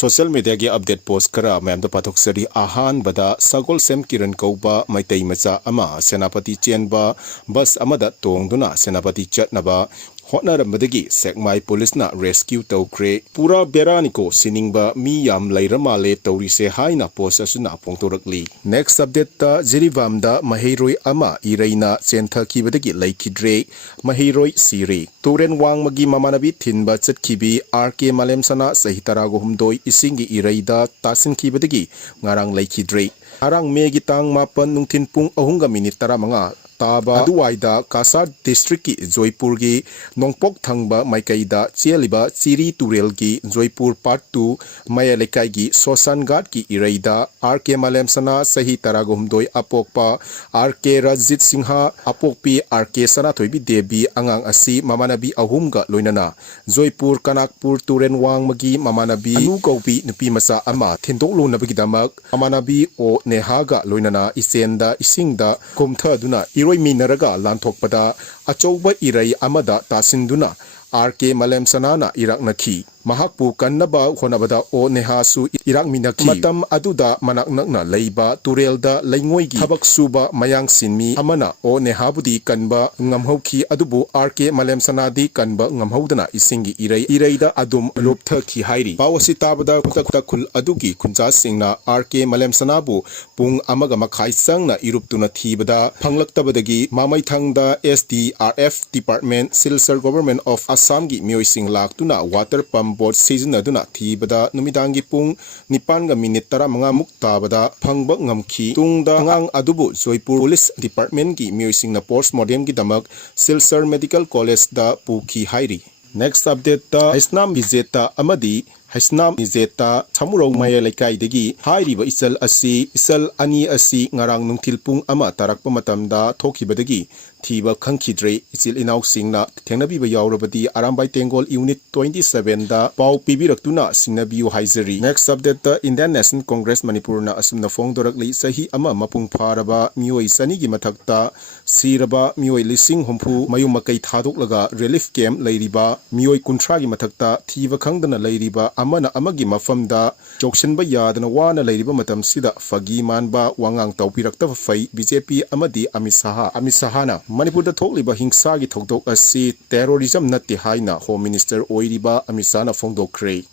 Social media gi update post kara mayam da pathok sari ahan bada sagol sem kiran kauba Meitei macha ama senapati chenba bus amada tongduna senapati chatnaba hotnarambadagi sekmai police na rescue tawkre pura beraniko siningba mi yam leiramale tawrise haina post asuna pongtorakli. Next update ta jirivamda mahiroi ama ireina chentha kibadagi laikidre mahiroi sire turen wangmagi mamanabi thinba chatkibi RK malemsana sahitarago humdoi isingi ireida tasin kibadagi ngarang laikidre arang megi tang mapan nungthin pung ahunga minute 15 taba aduwaida Kasar district ki Joypur gi nongpok thangba maikaida cheliba chiri turel gi Joypur part 2 maya lekai gi Sosan Ghat ki ireida RK malemsana sahi taragum doi apokpa RK Rajit Singha apokpi RK sana thoibi debi angang asi mamanabi ahumga loinana Joypur Kanakpur turen wangmagi mamanabi anu kaupi nupi masa ama thindok lunabagi damak mamanabi o nehaga loinana isenda isingda komtha duna Minaraga Lanthokpada Achouba Irai Amada Tasinduna RK Malem Sanana Irak Naki Mahakpu Kannaba Honabada O Nehasu Irak Minaki Matam Aduda Manaknakna Leiba Turelda Laingoigi Habak Suba Mayang Sinmi Amana O Nehabudi Kanba Ngamhoki Adubu RK Malem Sanadi Kanba Ngamhodana Isingi Ireida Adum Loptha Ki Hairi Pawasi Tabada Kutakul Adugi Kunja Singna RK Malem Sanabu Pung Amaga Makai Sangna Iruptuna Thibada Panglaktabadagi Mamai Thangda SDRF Department Silsar Government of Assam Gi Mioi Sing Laktuna Water Pump Board season aduna thibada numidangi pung 9 minute 15 muktabada phangba ngamki tungda ngang adubu Joypur Police Department gi miosing na postmortem gi damak Silsar Medical College da puki hairi. Next update ta Haisnam Vizeta amadi Haisnam Vizeta Chamurong Maya Laikai degi hairiba isal ani asi ngarang nungthil pung ama tarakpa matamda thokibadagi thiba khngdre ichil inaw singna thengnabiba yaurabadi arambai tengol unit 27 da pau pibirakuna singnabiu haizari. Next update the Indian National Congress Manipur na asumna fongdorakli sahi ama mapung pharaba mioi sani gi mathakta siraba mioi lising hompu mayum makai thadoklaga relief camp leiriba mioi kunthra gi mathakta thiba khangdana leiriba amana amagi mafamda choksenba yadana wana leiriba matam sida fagi manba wangang tawpirakta fai BJP amadi Amisahana Manipur da thokliba hingsa gi thokdok asi terrorism natti haina Home Minister oiriba Amisana fongdokre.